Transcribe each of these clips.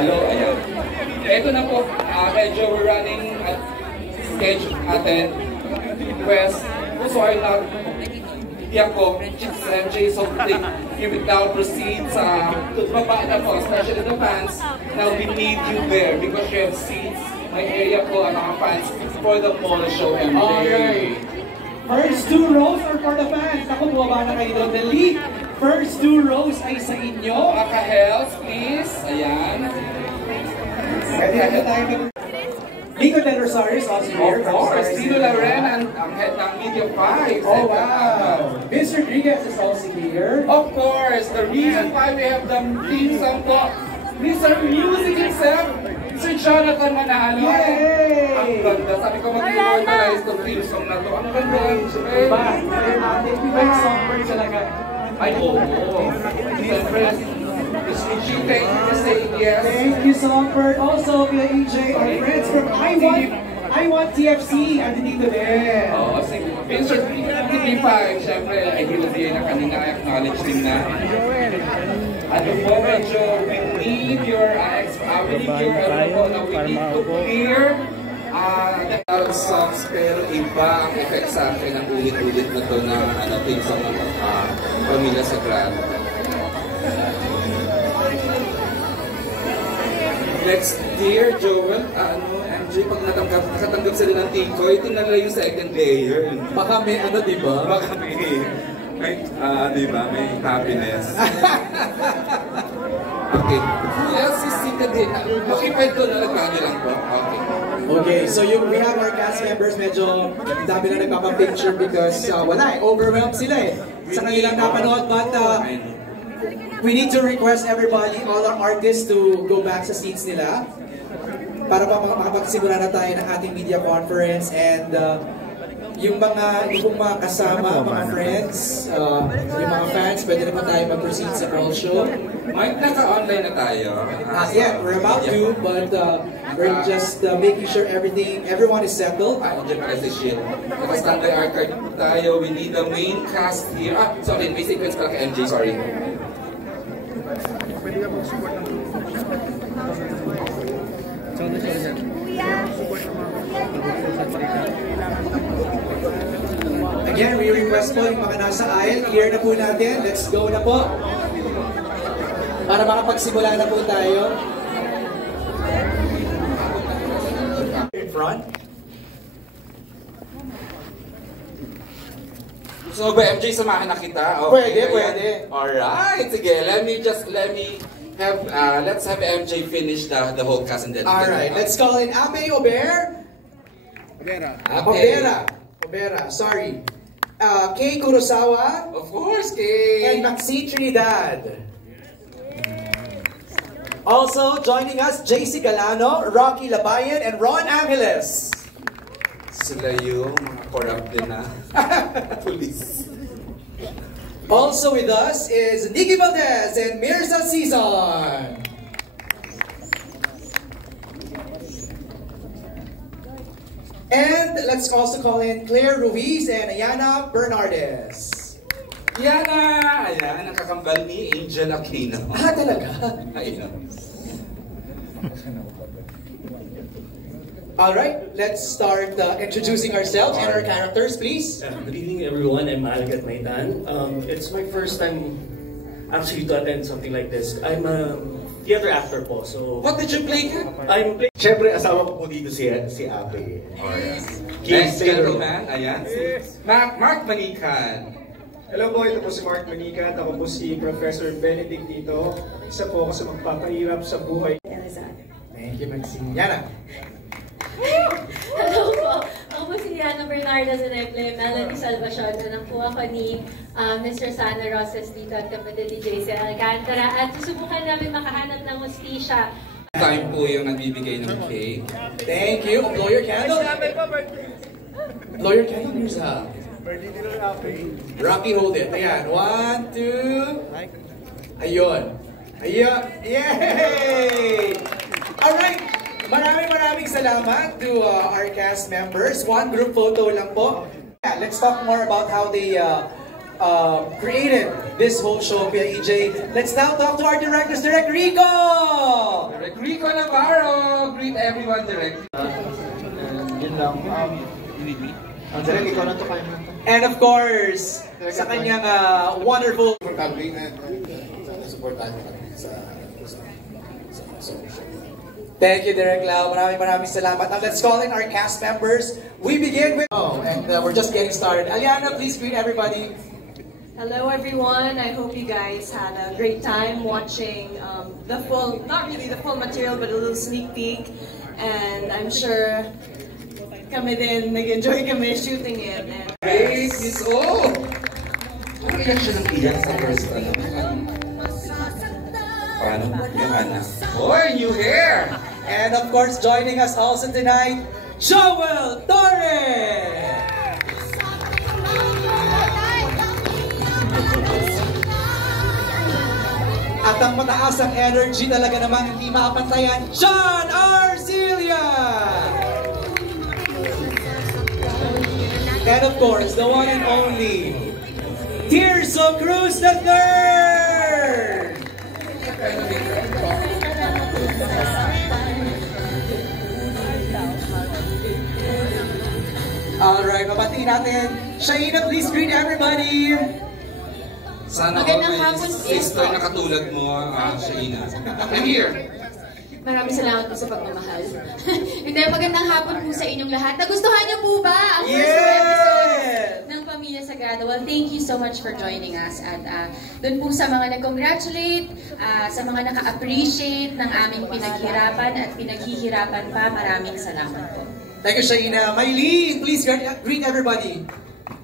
Hello, ayan. Ito na po, medyo we're running at schedule natin. Request, so I not tiyak ko, Chicks MJ, so you will now proceed sa baba na po, especially the fans. Now we need you there because you have seats. May area po ang mga fans for the polo show MJ. Alright. First 2 rows are for the fans. Ako, bumaba na kayo doon. The lead, first 2 rows ay sa inyo. Maka-help, please. Ayan. Pwede na tayo mag... Nico De Rosario, also here. Of course, Tino Laren ang head ng Media 5. Oh, wow. Vince Rodriguez is also here. Of course, the reason why we have the theme song po, Mr. Music himself, Sir Jonathan Manalo. Yay! Ang ganda. Sabi ko mag-immortalize itong theme song na to. Ang ganda. Diba? Thank you guys songbird talaga. Ay, oo. Siyempre, thank you for saying yes. Thank you, Songbird. Also, via EJ, our friends from I Want TFC, andito din. Oo, sige. Vincent, TV5, siyempre, ay hilabiyay na kanina, acknowledge din na. Ano po, medyo, we need your clear songs, pero iba ang effect sa akin ang ulit-ulit na to na theme song ng Pamilya Sagrado. Next year, Joel, MJ, pag nakatanggap sila ng Tikoy, tingnan nila yung second layer. Baka may diba? Baka may diba, may happiness. Okay. Yes, sisika din. Makipad ko na nagkano lang po. Okay, so we have our cast members, medyo dami na nagpapapicture because overwhelmed sila sa kanilang napanood, but we need to request everybody, all our artists, to go back sa seats nila para makapagsimula na tayo ng ating media conference, and yung mga kasama, mga friends, yung mga fans, pwede na pa tayo mag-proceed sa Pearl Show. Mike, naka-online na tayo. Not yet, we're about to, but we're just making sure everyone is settled. Diyan pala si Shield. Naka-standby arcade tayo. We need the main cast here. Sorry, may sequence pala kay MJ, sorry. Again, we request po yung mga nasa aisle, clear na po natin. Let's go na po. Para makapagsimula na po tayo. In front. So ba MJ, samahan na kita? Okay, pwede. Alright, sige. Let's have MJ finish the whole cast and then. Alright, let's call in Ape Obera, sorry. Kay Kurosawa. Of course, Kay. And Maxi Trinidad. Also joining us, JC Galano, Rocky Labayan, and Ron Angeles. Sila yung mga corrupt din na police. Also with us is Nikki Valdez and Mirza Cizon. And let's also call in Claire Ruiz and Ayana Bernardes. Yana! Ayan, ang kakambal ni Angel Aquino. Talaga? Ayun. Alright, let's start introducing ourselves and our characters, please. Good evening, everyone. I'm Algat Maitan. It's my first time actually to attend something like this. I'm a theater actor po, so... What did you play? I'm playing... Siyempre, asawa ko po dito si Ape. Next gentleman, ayan. Mark Manikan. Hello po, ito po si Mark Manikan. Ako po si Professor Benedict dito. Isa po ako sa magpapahirap sa buhay. Thank you, Maxine. Yana. Hello po. Ako po si Yana Bernardes and I play Melanie Salvacion. Anak po ako ni Mr. Sana Rosas dito at kapatid ni JC Alcantara. At susubukan namin makahanap ng hustisya. Time po yung nagbibigay ng cake. Thank you. Blow your candle. Blow your candle, Mirza. Rocky, hold it. Ayan. 1, 2. Ayun. Ayun. Yay! Alright. Maraming salamat to our cast members. One group photo lang po. Yeah, let's talk more about how they created this whole show via EJ. Let's now talk to our directors, Direct Rico! Direct Rico Navarro! Greet everyone directly. Yun lang. Ang direct, ikaw na to kayo na to. And of course, sa kanyang wonderful... Importante na supportahan nyo kami sa Thank you, Direk Lau. Maraming salamat. Now let's call in our cast members. We begin with... and we're just getting started. Aliana, please greet everybody. Hello everyone, I hope you guys had a great time watching the full, not really the full material, but a little sneak peek. And I'm sure kami din, nag-enjoy kami shooting it. And Great, Miss O! Ano reaction ng iyak sa first paano? Yung anak. Boy, new hair! And of course, joining us also tonight, Joel Torres! At ang mataas ang energy talaga naman hindi makapantayan, John Arcilia! And of course, the one and only, Tirso Cruz III! Alright, mabatiin natin. Shaina, please greet everybody! Sana Magandang may hapon, sister na katulad mo, Shaina. I'm here. Maraming salamat po sa pagmamahal. Hindi, magandang hapon po sa inyong lahat. Nagustuhan niyo po ba ang first episode ng Pamilya Sagrado? Well, thank you so much for joining us. At doon po sa mga nag-congratulate, sa mga naka-appreciate ng aming pinaghirapan at pinaghihirapan pa, maraming salamat po. Thank you, Shaina. Maylene, please greet everybody.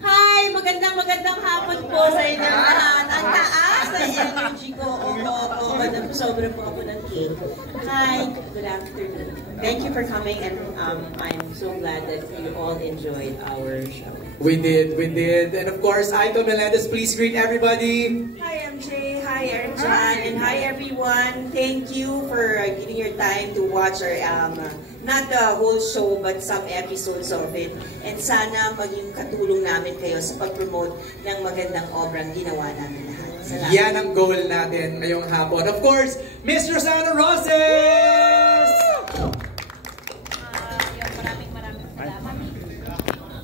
hi! Magandang hapon po sa inyong lahat. Ang taas ng energy ko. Opo. Sobra po ako ng cake. Hi! Good afternoon. Thank you for coming and I'm so glad that you all enjoyed our show. We did. And of course, Aito Melendez, please greet everybody. Hi MJ, hi Erjan, and hi everyone. Thank you for giving your time to watch our, not the whole show, but some episodes of it. And sana maging katulong namin kayo sa pag-promote ng magandang obrang ginawa namin lahat. Salamat. Yan ang goal natin ngayong hapon. Of course, Miss Rosana Roses! Maraming salamat.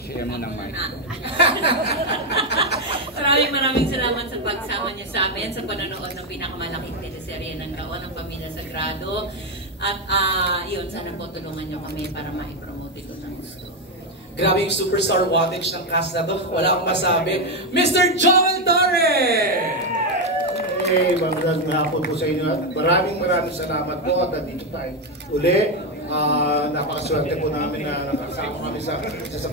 Share mo ng mic. Maraming salamat sa pagsama niyo sa amin sa panonood ng pinakamalaking teleserye ng taon, ng Pamilya Sagrado. At yun, sana po tulungan niyo kami para ma-promote ito ng gusto. Grabe yung superstar wattage ng cast na to. Wala akong masabi. Mr. Joel Torres! Hey, magandang hapon po sa inyo. Maraming salamat po at nandito tayo uli. Napakaswerte po namin na nakasama kami sa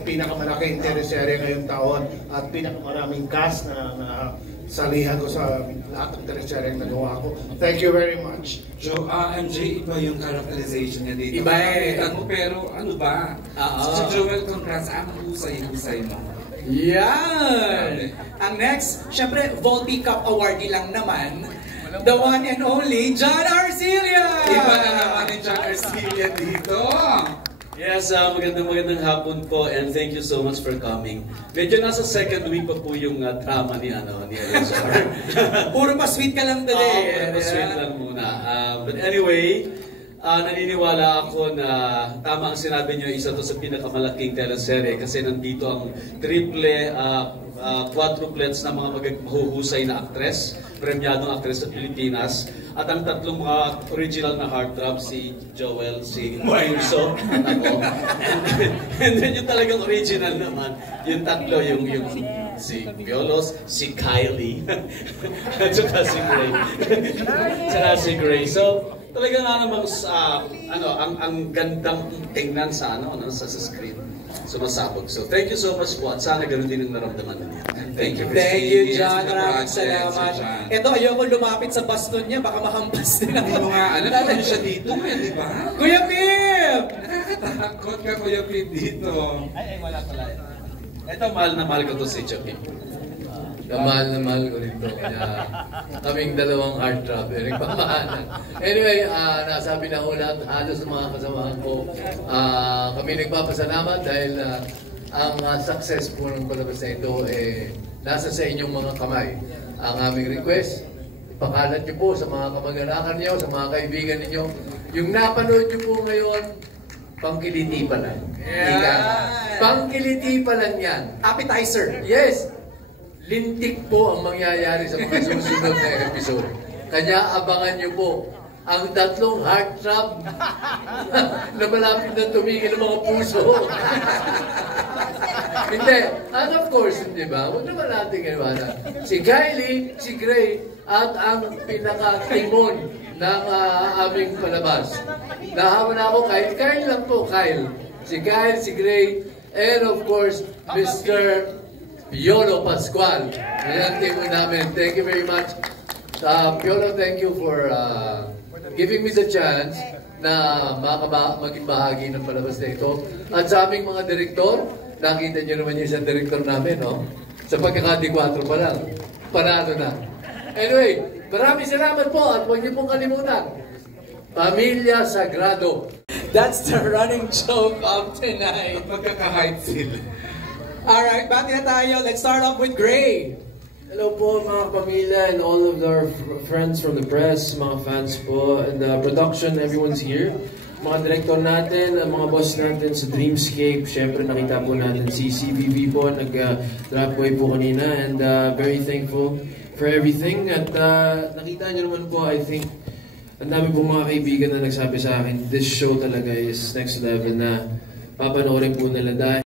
pinakamalaking teleserye ngayong taon at pinakamaraming cast na salihan ko sa lahat ng teleserye na nagawa ko. Thank you very much. MJ, iba yung characterization niya dito. Iba eh. Nakakita mo, pero ano ba? Si Joel, congrats. Ang husay-husay mo. Yan! Ang next, syempre, Volpi Cup awardee lang naman. The one and only, John Arcilia! Iba na naman ni John Arcilia dito. Yes, magandang hapon po and thank you so much for coming. Medyo nasa second week pa po yung drama ni Elizabeth. Puro pa sweet ka lang today. Puro pa sweet lang muna. But anyway, naniniwala ako na tama ang sinabi niyo, isa to sa pinakamalaking teleserye kasi nandito ang triple, quadruplets na mga mahuhusay na aktres, premyadong aktres sa Pilipinas, at ang tatlong mga original na heartthrob, si Joel, si Tirso, at ako. And then yung talagang original naman, yung tatlo, yung si Violos, si Kylie, at saka si Gray. So, talaga nga namang ang gandang tingnan sa sa screen. Sumasabog. So thank you so much po at sana ganoon din ang naramdaman niya. Thank you, John. Maraming salamat. Ito, ayoko lumapit sa baston niya, baka mahampas din ako. Hindi mo nga alam kung siya dito, di ba? Kuya Pip! Nakakatakot ka, Kuya Pip, dito. Ay, wala pala. Ito, mahal na mahal ko to si Chucky. Mahal na mahal ko rito. Kaya kaming dalawang heartthrob. Nagpamahalan. Anyway, nasabi na ko lahat, halos ng mga kasamahan ko. Kami nagpapasalamat dahil ang success po ng palabas na ito nasa sa inyong mga kamay. Ang aming request, ipakalat niyo po sa mga kamag-anakan niyo, sa mga kaibigan ninyo, Yung napanood nyo po ngayon, pangkiliti pa lang. Pangkiliti pa lang yan. Appetizer. Yes. Lintik po ang mangyayari sa mga susunod na episode. Kaya abangan nyo po ang 3 heartthrob na malapit na tumigil ng mga puso. Hindi. And of course, di ba? Huwag naman natin iwanan. Si Kylie, si Gray, at ang pinaka-timon ng aming palabas. Nahawa na ako, Kyle lang po, Kyle. Si Kyle, si Gray, and of course, Mr. Piolo Pascual. Ayan, team namin. Thank you very much. Piolo, thank you for giving me the chance na maging bahagi ng palabas na ito. At sa aming mga direktor, nakita nyo naman yung isang direktor namin, no? Sa pagkakadi-4 pa lang. Panalo na. Anyway, maraming salamat po at huwag niyo pong kalimutan. Pamilya Sagrado. That's the running joke of tonight. Magkaka-height sila. Alright, bati na tayo. Let's start off with Gray. Hello po mga pamilya and all of our friends from the press, mga fans po, and the production, everyone's here. Mga director natin, mga boss natin sa Dreamscape, syempre nakita po natin si CVV po, nag-dropway po kanina, and very thankful for everything. At nakita nyo naman po, I think, ang dami po mga kaibigan na nagsabi sa akin, this show talaga is next level na papanoorin po nila dahil